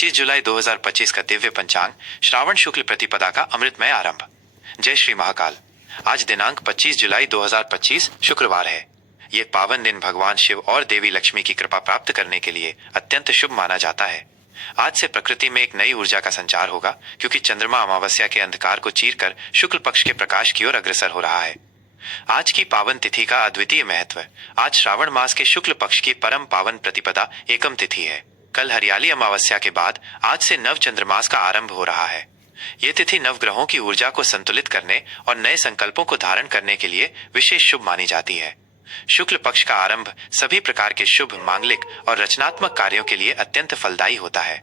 25 जुलाई 2025 का दिव्य पंचांग श्रावण शुक्ल प्रतिपदा का अमृतमय आरंभ। जय श्री महाकाल। आज दिनांक 25 जुलाई 2025 शुक्रवार है। ये पावन दिन भगवान शिव और देवी लक्ष्मी की कृपा प्राप्त करने के लिए अत्यंत शुभ माना जाता है। आज से प्रकृति में एक नई ऊर्जा का संचार होगा, क्योंकि चंद्रमा अमावस्या के अंधकार को चीरकर शुक्ल पक्ष के प्रकाश की ओर अग्रसर हो रहा है। आज की पावन तिथि का अद्वितीय महत्व। आज श्रावण मास के शुक्ल पक्ष की परम पावन प्रतिपदा एकम तिथि है। कल हरियाली अमावस्या के बाद आज से नव चंद्रमास का आरंभ हो रहा है। ये तिथि नवग्रहों की ऊर्जा को संतुलित करने और नए संकल्पों को धारण करने के लिए विशेष शुभ मानी जाती है। शुक्ल पक्ष का आरंभ सभी प्रकार के शुभ, मांगलिक और रचनात्मक कार्यों के लिए अत्यंत फलदायी होता है।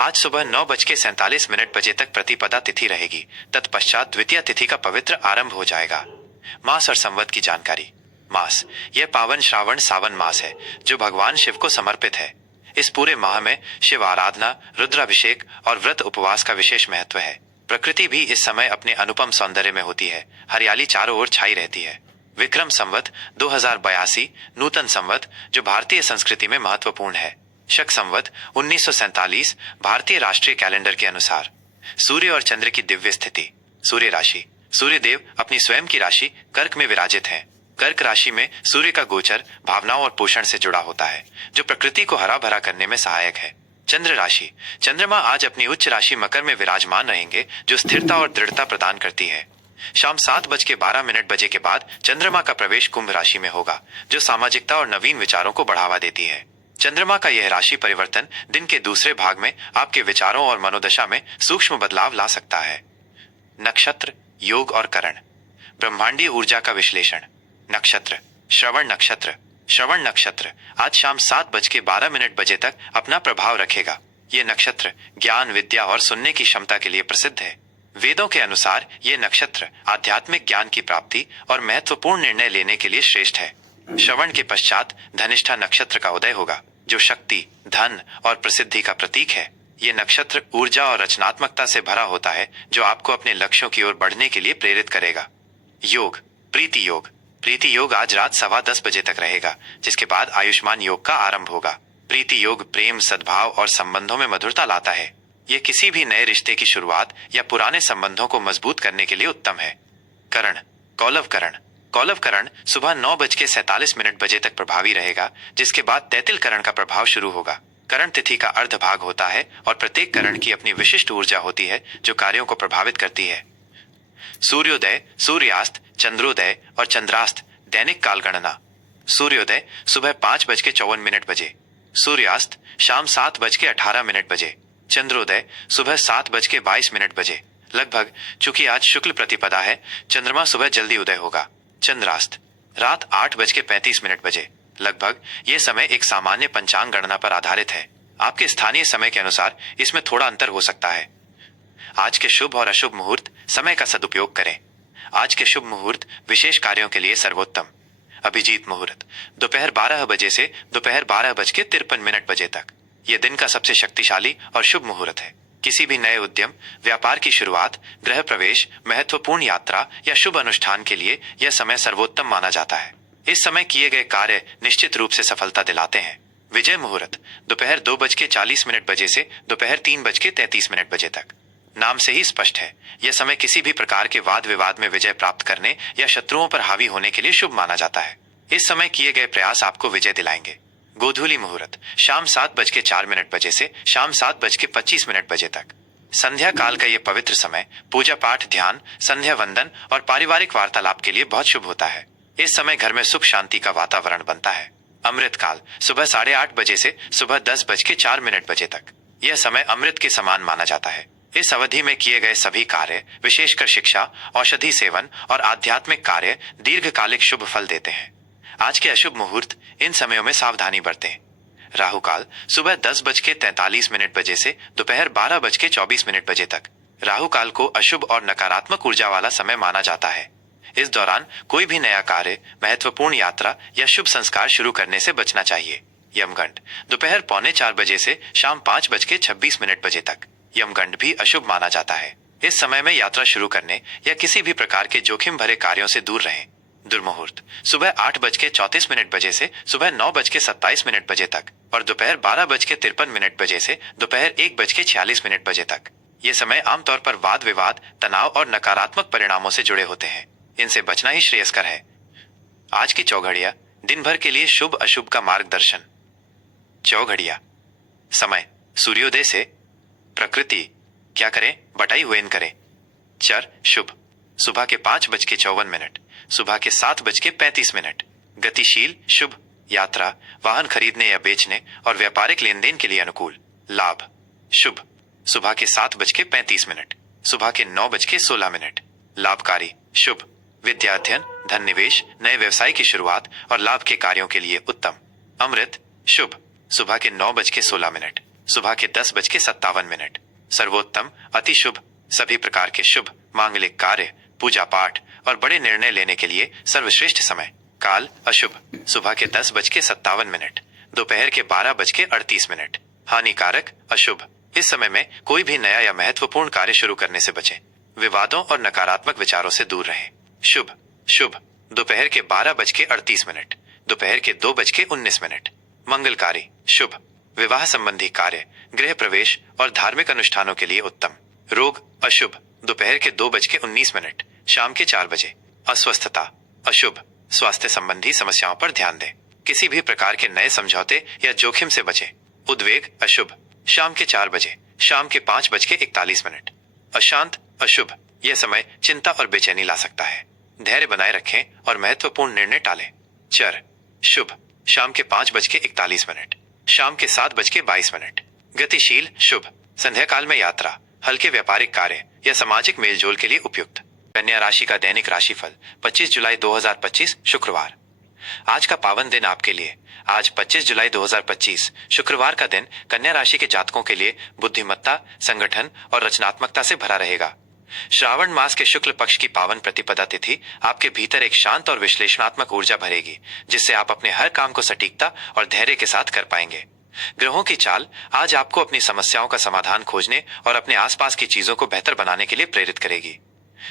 आज सुबह 9:47 बजे तक प्रतिपदा तिथि रहेगी। तत्पश्चात द्वितीय तिथि का पवित्र आरंभ हो जाएगा। मास और संवत की जानकारी। मास, यह पावन श्रावण सावन मास है जो भगवान शिव को समर्पित है। इस पूरे माह में शिव आराधना, रुद्राभिषेक और व्रत उपवास का विशेष महत्व है। प्रकृति भी इस समय अपने अनुपम सौंदर्य में होती है। हरियाली चारों ओर छाई रहती है। विक्रम संवत 2082 नूतन संवत जो भारतीय संस्कृति में महत्वपूर्ण है। शक संवत 1947 भारतीय राष्ट्रीय कैलेंडर के अनुसार। सूर्य और चंद्र की दिव्य स्थिति। सूर्य राशि। सूर्य देव अपनी स्वयं की राशि कर्क में विराजित हैं। कर्क राशि में सूर्य का गोचर भावनाओं और पोषण से जुड़ा होता है, जो प्रकृति को हरा भरा करने में सहायक है। चंद्र राशि। चंद्रमा आज अपनी उच्च राशि मकर में विराजमान रहेंगे, जो स्थिरता और दृढ़ता प्रदान करती है। शाम 7:12 के बाद चंद्रमा का प्रवेश कुंभ राशि में होगा, जो सामाजिकता और नवीन विचारों को बढ़ावा देती है। चंद्रमा का यह राशि परिवर्तन दिन के दूसरे भाग में आपके विचारों और मनोदशा में सूक्ष्म बदलाव ला सकता है। नक्षत्र, योग और करण। ब्रह्मांडीय ऊर्जा का विश्लेषण। नक्षत्र। श्रवण नक्षत्र। श्रवण नक्षत्र आज शाम 7:12 तक अपना प्रभाव रखेगा। ये नक्षत्र ज्ञान, विद्या और सुनने की क्षमता के लिए प्रसिद्ध है। वेदों के अनुसार ये नक्षत्र आध्यात्मिक ज्ञान की प्राप्ति और महत्वपूर्ण निर्णय लेने के लिए श्रेष्ठ है। श्रवण के पश्चात धनिष्ठा नक्षत्र का उदय होगा, जो शक्ति, धन और प्रसिद्धि का प्रतीक है। ये नक्षत्र ऊर्जा और रचनात्मकता से भरा होता है, जो आपको अपने लक्ष्यों की ओर बढ़ने के लिए प्रेरित करेगा। योग। प्रीति योग। प्रीति योग आज रात 10:15 तक रहेगा, जिसके बाद आयुष्मान योग का आरंभ होगा। प्रीति योग प्रेम, सद्भाव और संबंधों में मधुरता लाता है। यह किसी भी नए रिश्ते की शुरुआत या पुराने संबंधों को मजबूत करने के लिए उत्तम है। करण। कौलव करण। कौलव करण सुबह 9:47 तक प्रभावी रहेगा, जिसके बाद तैतिल करण का प्रभाव शुरू होगा। करण तिथि का अर्ध भाग होता है और प्रत्येक करण की अपनी विशिष्ट ऊर्जा होती है, जो कार्यों को प्रभावित करती है। सूर्योदय, सूर्यास्त, चंद्रोदय और चंद्रास्त दैनिक काल गणना। सूर्योदय सुबह 5:54 बजे। सूर्यास्त शाम 7:18 बजे। चंद्रोदय सुबह 7:22 बजे। लगभग चूंकि आज शुक्ल प्रतिपदा है, चंद्रमा सुबह जल्दी उदय होगा। चंद्रास्त रात 8:35 बजे। लगभग ये समय एक सामान्य पंचांग गणना पर आधारित है। आपके स्थानीय समय के अनुसार इसमें थोड़ा अंतर हो सकता है। आज के शुभ और अशुभ मुहूर्त। समय का सदुपयोग करें। आज के शुभ मुहूर्त विशेष कार्यों के लिए सर्वोत्तम। अभिजीत मुहूर्त दोपहर 12 बजे से दोपहर 12:53 बजे तक। यह दिन का सबसे शक्तिशाली और शुभ मुहूर्त है। किसी भी नए उद्यम, व्यापार की शुरुआत, गृह प्रवेश, महत्वपूर्ण यात्रा या शुभ अनुष्ठान के लिए यह समय सर्वोत्तम माना जाता है। इस समय किए गए कार्य निश्चित रूप से सफलता दिलाते हैं। विजय मुहूर्त दोपहर 2:40 बजे से दोपहर 3:33 बजे तक। नाम से ही स्पष्ट है, यह समय किसी भी प्रकार के वाद विवाद में विजय प्राप्त करने या शत्रुओं पर हावी होने के लिए शुभ माना जाता है। इस समय किए गए प्रयास आपको विजय दिलाएंगे। गोधूली मुहूर्त शाम 7:04 बजे से शाम 7:25 बजे तक। संध्या काल का यह पवित्र समय पूजा पाठ, ध्यान, संध्या वंदन और पारिवारिक वार्तालाप के लिए बहुत शुभ होता है। इस समय घर में सुख शांति का वातावरण बनता है। अमृत काल सुबह 8:30 बजे से सुबह 10:04 बजे तक। यह समय अमृत के समान माना जाता है। इस अवधि में किए गए सभी कार्य, विशेषकर शिक्षा, औषधि सेवन और आध्यात्मिक कार्य दीर्घकालिक शुभ फल देते हैं। आज के अशुभ मुहूर्त। इन समयों में सावधानी बरतें। राहु काल सुबह 10:43 बजे से दोपहर 12:24 बजे तक। राहु काल को अशुभ और नकारात्मक ऊर्जा वाला समय माना जाता है। इस दौरान कोई भी नया कार्य, महत्वपूर्ण यात्रा या शुभ संस्कार शुरू करने से बचना चाहिए। यमगंड दोपहर 3:45 बजे से शाम 5:26 बजे तक। यमगंड भी अशुभ माना जाता है। इस समय में यात्रा शुरू करने या किसी भी प्रकार के जोखिम भरे कार्यों से दूर रहें। दुर्मुहूर्त सुबह 8:34 बजे से सुबह 9:27 बजे तक और दोपहर 12:53 से दोपहर 1:46 बजे तक। ये समय आमतौर पर वाद विवाद, तनाव और नकारात्मक परिणामों से जुड़े होते हैं। इनसे बचना ही श्रेयस्कर है। आज की चौघड़िया दिन भर के लिए शुभ अशुभ का मार्गदर्शन। चौघड़िया समय सूर्योदय से प्रकृति क्या करें बटाई हुएन करें। चर शुभ सुबह के 5:54, सुबह के 7:35। गतिशील शुभ यात्रा, वाहन खरीदने या बेचने और व्यापारिक लेन देन के लिए अनुकूल। लाभ शुभ सुबह के 7:35, सुबह के 9:16। लाभकारी शुभ विद्या अध्ययन, धन निवेश, नए व्यवसाय की शुरुआत और लाभ के कार्यों के लिए उत्तम। अमृत शुभ सुबह के 9:16, सुबह के 10:57। सर्वोत्तम अति शुभ सभी प्रकार के शुभ मांगलिक कार्य, पूजा पाठ और बड़े निर्णय लेने के लिए सर्वश्रेष्ठ समय। काल अशुभ सुबह के 10:57, दोपहर के 12:38। हानिकारक अशुभ इस समय में कोई भी नया या महत्वपूर्ण कार्य शुरू करने से बचें। विवादों और नकारात्मक विचारों से दूर रहें। शुभ शुभ दोपहर के 12:38, दोपहर के 2:19। मंगलकारी शुभ विवाह संबंधी कार्य, गृह प्रवेश और धार्मिक अनुष्ठानों के लिए उत्तम। रोग अशुभ दोपहर के 2:19, शाम के 4 बजे। अस्वस्थता अशुभ स्वास्थ्य संबंधी समस्याओं पर ध्यान दें। किसी भी प्रकार के नए समझौते या जोखिम से बचें। उद्वेग अशुभ शाम के 4 बजे, शाम के 5:41। अशांत अशुभ यह समय चिंता और बेचैनी ला सकता है। धैर्य बनाए रखें और महत्वपूर्ण निर्णय टालें। चर शुभ शाम के 5:41, शाम के 7:22। गतिशील शुभ संध्या काल में यात्रा, हल्के व्यापारिक कार्य या सामाजिक मेलजोल के लिए उपयुक्त। कन्या राशि का दैनिक राशिफल 25 जुलाई 2025 शुक्रवार। आज का पावन दिन आपके लिए। आज 25 जुलाई 2025 शुक्रवार का दिन कन्या राशि के जातकों के लिए बुद्धिमत्ता, संगठन और रचनात्मकता से भरा रहेगा। श्रावण मास के शुक्ल पक्ष की पावन प्रतिपदा तिथि आपके भीतर एक शांत और विश्लेषणात्मक ऊर्जा भरेगी, जिससे आप अपने हर काम को सटीकता और धैर्य के साथ कर पाएंगे। ग्रहों की चाल आज आपको अपनी समस्याओं का समाधान खोजने और अपने आसपास की चीजों को बेहतर बनाने के लिए प्रेरित करेगी।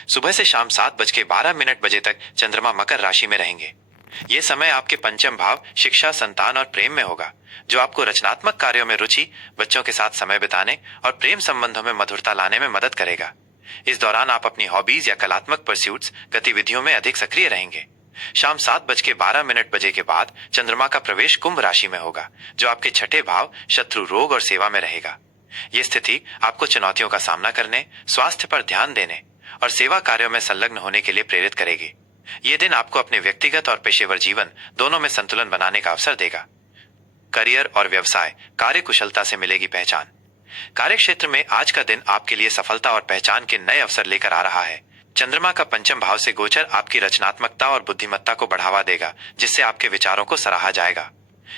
सुबह से शाम 7:12 बजे तक चंद्रमा मकर राशि में रहेंगे। ये समय आपके पंचम भाव शिक्षा, संतान और प्रेम में होगा, जो आपको रचनात्मक कार्यों में रुचि, बच्चों के साथ समय बिताने और प्रेम संबंधों में मधुरता लाने में मदद करेगा। इस दौरान आप अपनी हॉबीज या कलात्मक परस्यूट्स गतिविधियों में अधिक सक्रिय रहेंगे। शाम 7:12 बजे के बाद चंद्रमा का प्रवेश कुंभ राशि में होगा, जो आपके छठे भाव शत्रु, रोग और सेवा में रहेगा। ये स्थिति आपको चुनौतियों का सामना करने, स्वास्थ्य पर ध्यान देने और सेवा कार्यों में संलग्न होने के लिए प्रेरित करेगी। ये दिन आपको अपने व्यक्तिगत और पेशेवर जीवन दोनों में संतुलन बनाने का अवसर देगा। करियर और व्यवसाय कार्य कुशलता से मिलेगी पहचान। कार्य क्षेत्र में आज का दिन आपके लिए सफलता और पहचान के नए अवसर लेकर आ रहा है। चंद्रमा का पंचम भाव से गोचर आपकी रचनात्मकता और बुद्धिमत्ता को बढ़ावा देगा, जिससे आपके विचारों को सराहा जाएगा।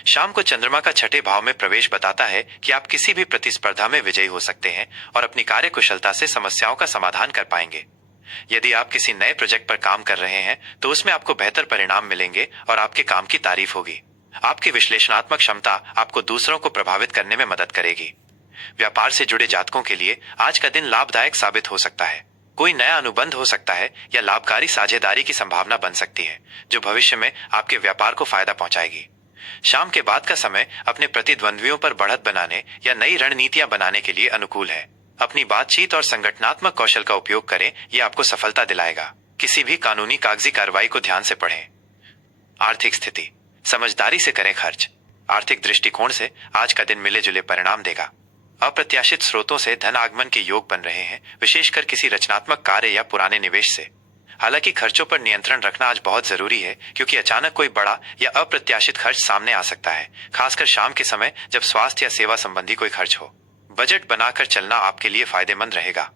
शाम को चंद्रमा का छठे भाव में प्रवेश बताता है कि आप किसी भी प्रतिस्पर्धा में विजयी हो सकते हैं और अपनी कार्य कुशलता से समस्याओं का समाधान कर पाएंगे। यदि आप किसी नए प्रोजेक्ट पर काम कर रहे हैं तो उसमें आपको बेहतर परिणाम मिलेंगे और आपके काम की तारीफ होगी। आपकी विश्लेषणात्मक क्षमता आपको दूसरों को प्रभावित करने में मदद करेगी। व्यापार से जुड़े जातकों के लिए आज का दिन लाभदायक साबित हो सकता है। कोई नया अनुबंध हो सकता है या लाभकारी साझेदारी की संभावना बन सकती है, जो भविष्य में आपके व्यापार को फायदा पहुंचाएगी। शाम के बाद का समय अपने प्रतिद्वंद्वियों पर बढ़त बनाने या नई रणनीतियां बनाने के लिए अनुकूल है। अपनी बातचीत और संगठनात्मक कौशल का उपयोग करें, यह आपको सफलता दिलाएगा। किसी भी कानूनी कागजी कार्रवाई को ध्यान से पढ़ें। आर्थिक स्थिति समझदारी से करें खर्च। आर्थिक दृष्टिकोण से आज का दिन मिले जुले परिणाम देगा। अप्रत्याशित स्रोतों से धन आगमन के योग बन रहे हैं, विशेषकर किसी रचनात्मक कार्य या पुराने निवेश से। हालांकि खर्चों पर नियंत्रण रखना आज बहुत जरूरी है, क्योंकि अचानक कोई बड़ा या अप्रत्याशित खर्च सामने आ सकता है, खासकर शाम के समय जब स्वास्थ्य या सेवा संबंधी कोई खर्च हो। बजट बनाकर चलना आपके लिए फायदेमंद रहेगा।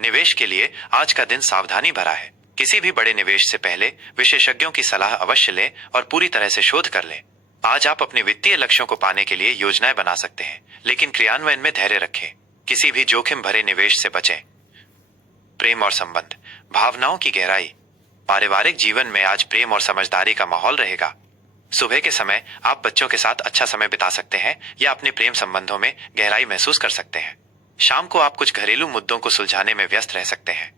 निवेश के लिए आज का दिन सावधानी भरा है। किसी भी बड़े निवेश से पहले विशेषज्ञों की सलाह अवश्य लें और पूरी तरह से शोध कर लें। आज आप अपने वित्तीय लक्ष्यों को पाने के लिए योजनाएं बना सकते हैं, लेकिन क्रियान्वयन में धैर्य रखें। किसी भी जोखिम भरे निवेश से बचें। प्रेम और संबंध भावनाओं की गहराई। पारिवारिक जीवन में आज प्रेम और समझदारी का माहौल रहेगा। सुबह के समय आप बच्चों के साथ अच्छा समय बिता सकते हैं या अपने प्रेम संबंधों में गहराई महसूस कर सकते हैं। शाम को आप कुछ घरेलू मुद्दों को सुलझाने में व्यस्त रह सकते हैं।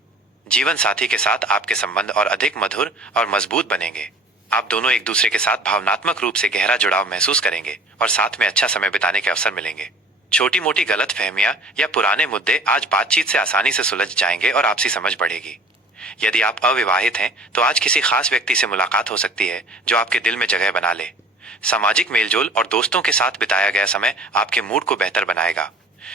जीवन साथी के साथ आपके संबंध और अधिक मधुर और मजबूत बनेंगे। आप दोनों एक दूसरे के साथ भावनात्मक रूप से गहरा जुड़ाव महसूस करेंगे और साथ में अच्छा समय बिताने के अवसर मिलेंगे। छोटी मोटी गलत फहमियां या पुराने मुद्दे आज बातचीत से आसानी से सुलझ जाएंगे और आपसी समझ बढ़ेगी। यदि आप अविवाहित हैं तो आज किसी खास व्यक्ति से मुलाकात हो सकती है जो आपके दिल में जगह बना ले। सामाजिक मेलजोल और दोस्तों के साथ बिताया गया समय आपके मूड को बेहतर बनाएगा।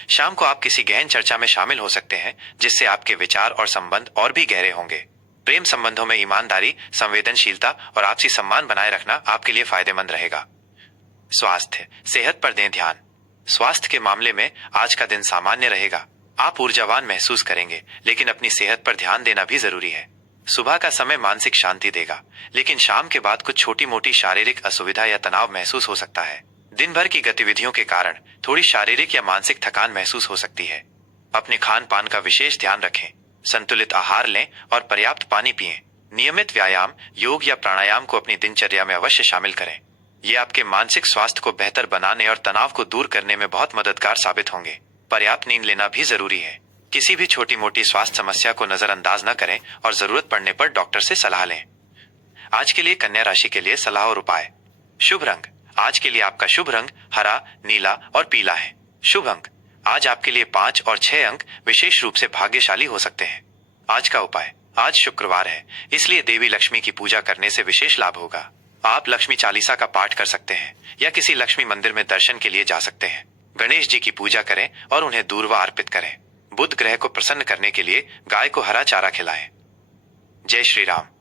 शाम को आप किसी गहन चर्चा में शामिल हो सकते हैं जिससे आपके विचार और संबंध और भी गहरे होंगे। प्रेम संबंधों में ईमानदारी, संवेदनशीलता और आपसी सम्मान बनाए रखना आपके लिए फायदेमंद रहेगा। स्वास्थ्य, सेहत पर दें ध्यान। स्वास्थ्य के मामले में आज का दिन सामान्य रहेगा। आप ऊर्जावान महसूस करेंगे, लेकिन अपनी सेहत पर ध्यान देना भी जरूरी है। सुबह का समय मानसिक शांति देगा, लेकिन शाम के बाद कुछ छोटी मोटी शारीरिक असुविधा या तनाव महसूस हो सकता है। दिन भर की गतिविधियों के कारण थोड़ी शारीरिक या मानसिक थकान महसूस हो सकती है। अपने खान पान का विशेष ध्यान रखें, संतुलित आहार लें और पर्याप्त पानी पिएं। नियमित व्यायाम, योग या प्राणायाम को अपनी दिनचर्या में अवश्य शामिल करें। ये आपके मानसिक स्वास्थ्य को बेहतर बनाने और तनाव को दूर करने में बहुत मददगार साबित होंगे। पर्याप्त नींद लेना भी जरूरी है। किसी भी छोटी मोटी स्वास्थ्य समस्या को नजरअंदाज न करें और जरूरत पड़ने पर डॉक्टर से सलाह लें। आज के लिए कन्या राशि के लिए सलाह और उपाय। शुभ रंग, आज के लिए आपका शुभ रंग हरा, नीला और पीला है। शुभ अंक, आज आपके लिए 5 और 6 अंक विशेष रूप से भाग्यशाली हो सकते हैं। आज का उपाय, आज शुक्रवार है, इसलिए देवी लक्ष्मी की पूजा करने से विशेष लाभ होगा। आप लक्ष्मी चालीसा का पाठ कर सकते हैं या किसी लक्ष्मी मंदिर में दर्शन के लिए जा सकते हैं। गणेश जी की पूजा करें और उन्हें दूर्वा अर्पित करें। बुध ग्रह को प्रसन्न करने के लिए गाय को हरा चारा खिलाएं। जय श्री राम।